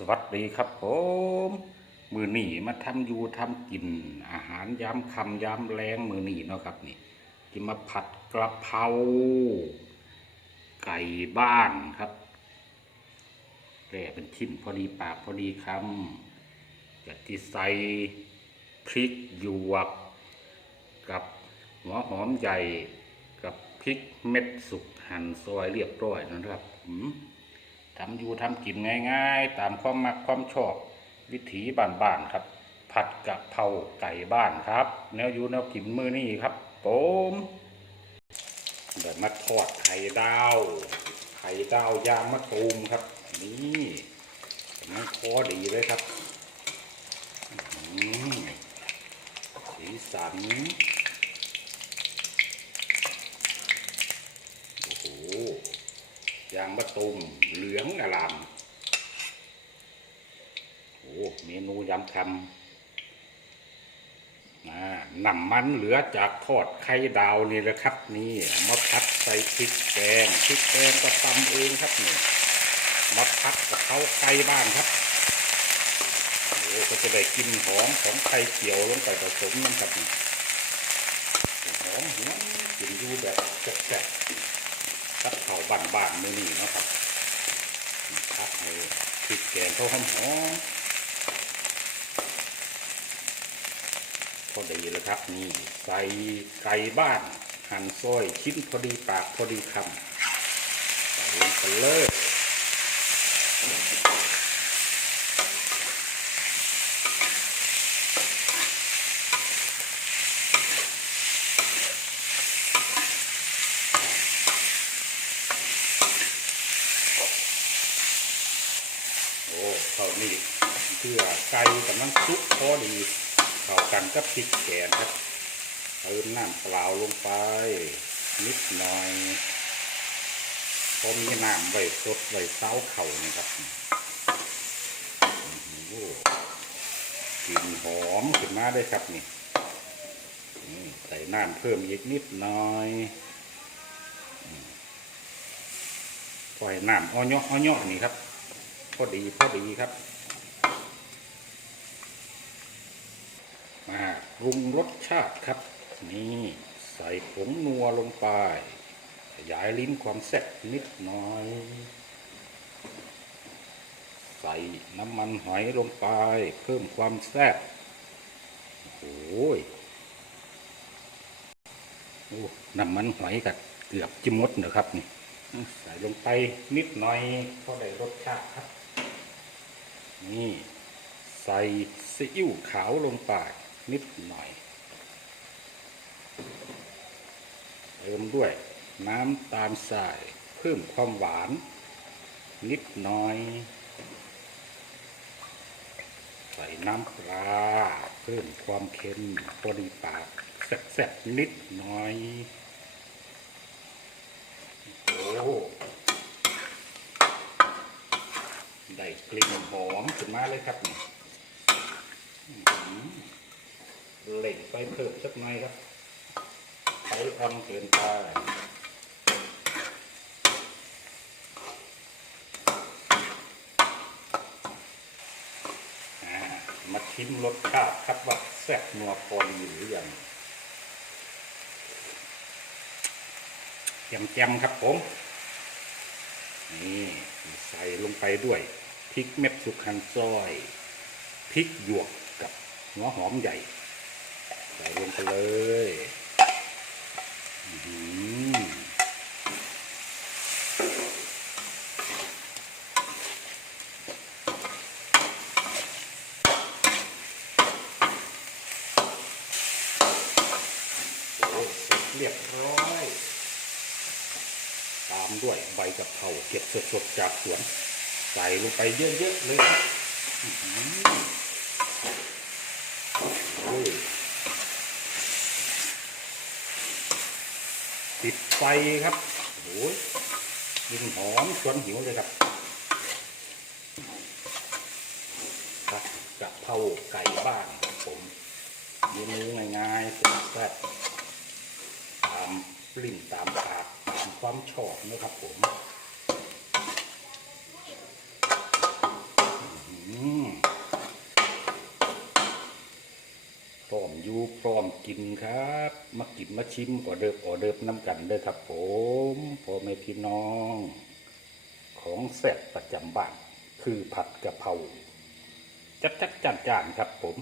สวัสดีครับผมมือหนีมาทำอยู่ทำกิน อาหารยามคำยาแรงมือหนีเนาะครับนี่ที่มาผัดกระเพราไก่บ้านครับแก่เป็นชิ้นพอดีปากพอดีคำจะที่ใส่พริกหยวก กับหัวหอมใหญ่กับพริกเม็ดสุกหั่นซอยเรียบร้อยนะครับอืม ทำอยู่ทำกินง่าย ๆ ตามความมักความชอบ วิถีบ้านๆครับ ผัดกะเพราไก่บ้านครับแนวอยู่แนวกินมือนี่ครับผมเดี๋ยวมาทอดไข่ดาว ไข่ดาวยางมะตูมครับ นี่มันคอดีเลยครับสีสัน โอ้โห ยางมะตูมเหลืองอลามโอ้เมนูยำคำอ่านำมันเหลือจากทอดไข่ดาวนี่แหละครับ นี่มาพัดใส่พริกแกงพริกแกงก็ตำเองครับนี่มาพัดกับเขาไก่บ้านครับโอ้ก็จะได้กลินหอมของไข่เจียวลงไปผสมมันกับหอมหวนกินอยู่แบบแซ่บๆ กับเขาวบ้านๆมือนี่นะครับครับให้พริกแกงเขาหอมหอมพอดีเลยครับ นี่ใส่ไก่บ้านหั่นซอยชิ้นพอดีปากพอดีคำใส่ลงไปเลย โอ้ เขานี่เพื่อไก่กับน้ำซุปพอดี เข้ากันกับพริกแกงครับเติมน้ำเปล่าลงไป นิดหน่อยพอมีน้ำไว้สดไว้เต้าเข่านี่ครับกลิ่นหอมขึ้นมาได้ครับนี่ใส่น้ำเพิ่มอีกนิดหน่อยปล่อยน้ำอ้อยอ้อยนี่ครับ พอดีพอดีครับ มาปรุงรสชาติครับ นี่ใส่ผงนัวลงไปขยายลิ้นความแซ่บนิดหน่อย ใส่น้ำมันหอยลงไป เพิ่มความแซ่บโอ้ยโอ้น้ำมันหอยกับเกือบจิมดนะครับนี่ใส่ลงไปนิดหน่อยก็ได้รสชาติครับ นี่ใส่ซีอิ๊วขาวลงไปนิดหน่อย เติมด้วยน้ำตาลทรายเพิ่มความหวาน นิดหน่อย ใส่น้ำปลาเพิ่มความเค็มพอดีปากแซ่บๆนิดหน่อย โอ้ ได้กลิ่นหอมขึ้นมาเลยครับนี่อื้อหือเล่งไฟเพิ่มสักหน่อยครับไฟอ่อนเกินไปอ่ามาชิมรสชาติครับว่าแซ่บนัวพอดีหรือยังแจมๆครับผม นี่ ใส่ลงไปด้วย ริกเม็ดสุกหั่นซอยพริกหยวกกับหัวหอมใหญ่ใส่ลงไปเลยอือเสร็จเรียบร้อย ตามด้วยใบกะเพราเก็บสดๆจากสวน ใส่ลงไปเยอะๆเลยครับปิดไฟครับโอ้ยกินหอมชวนหิวเลยครับผัดกะเพราไก่บ้านครับผมเมนูง่ายๆแซ่บตามปลิ้นตามปากตามความชอบนะครับผม อื กินครับ มากินมาชิมออเดิบออเดิบน้ำกันเด้อครับ ผมพ่อแม่พี่น้อง ของแซ่บประจำบ้าน คือผัดกะเพราจัดจัดจานจานครับผม